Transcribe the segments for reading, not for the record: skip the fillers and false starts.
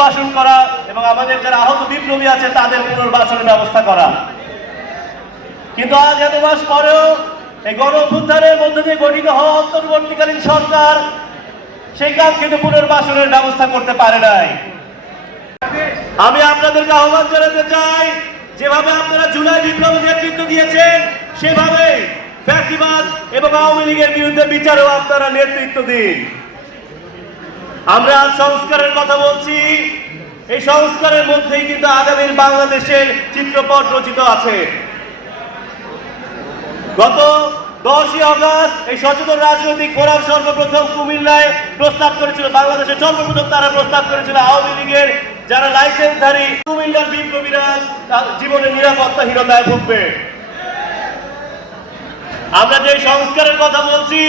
পুনর্বাসন করা এবং আমাদের যারা আহত বিপ্লবী আছে তাদের পুনর্বাসনের ব্যবস্থা করা। কিন্তু আজ এত মাস পরেও এই গণ অভ্যুত্থানের মধ্য দিয়ে গঠিত হওয়া অন্তর্বর্তীকালীন সরকার সেই কাঙ্ক্ষিত পুনর্বাসনের ব্যবস্থা করতে পারে নাই। আমি আপনাদেরকে আহ্বান জানাতে চাই, যেভাবে আপনারা জুলাই বিপ্লবে নেতৃত্ব দিয়েছেন সেভাবে ফ্যাসিবাদ এবং আওয়ামী লীগের বিরুদ্ধে বিচারেও আপনারা নেতৃত্ব দিন। আমরা সংস্কারের কথা বলছি, এই সংস্কারের মধ্যেই কিন্তু আগামীর বাংলাদেশের চিত্রপট রচিত আছে। গত 10ই আগস্ট এই সচেতন রাজনৈতিক ফোরাম সর্বপ্রথম কুমিল্লায় প্রস্তাব করেছিল, বাংলাদেশে সর্বপ্রথম তারা প্রস্তাব করেছিল আওয়ামী লীগের যারা লাইসেন্সধারী কুমিল্লার বিপ্লবীরা জীবনের নিরাপত্তাহীনতায় ভুগবে। আমরা যে সংস্কারের কথা বলছি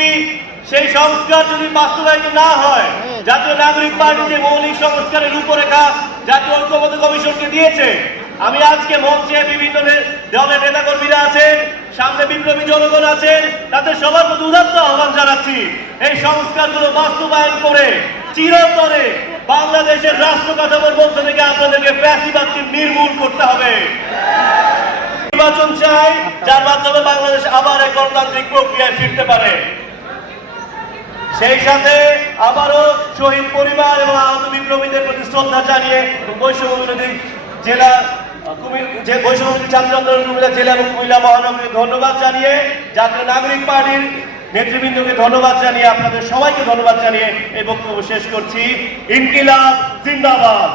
সেই সংস্কার যদি বাস্তবায়িত না হয়, জাতীয় নাগরিক পার্টি যে মৌলিক সংস্কারের রূপরেখা জাতীয় ঐক্যমত্য কমিশনকে দিয়েছে, আমি আজকে মঞ্চে বিভিন্ন দলের নেতাকর্মীরা আছেন, সামনে বিপ্লবী জনগণ আছেন, তাদের সবার প্রতি উদাত্ত আহ্বান জানাচ্ছি এই সংস্কারগুলো বাস্তবায়ন করে চিরতরে বাংলাদেশের রাষ্ট্র কাঠামোর মধ্য থেকে আপনাদেরকে ফ্যাসিবাদকে নির্মূল করতে হবে। নির্বাচন চাই যার মাধ্যমে বাংলাদেশ আবার এক গণতান্ত্রিক প্রক্রিয়ায় ফিরতে পারে। সেই সাথে আবারও শহীদ পরিবার এবং আহত বিপ্লবীদের প্রতি শ্রদ্ধা জানিয়ে বৈষম্যবিরোধী জেলা বৈষম্যবিরোধী ছাত্র আন্দোলন কুমিল্লা জেলা এবং কুমিল্লা মহানগরী ধন্যবাদ জানিয়ে জাতীয় নাগরিক পার্টির নেতৃবৃন্দকে ধন্যবাদ জানিয়ে আপনাদের সবাইকে ধন্যবাদ জানিয়ে এই বক্তব্য শেষ করছি। ইনকিলাব জিন্দাবাদ।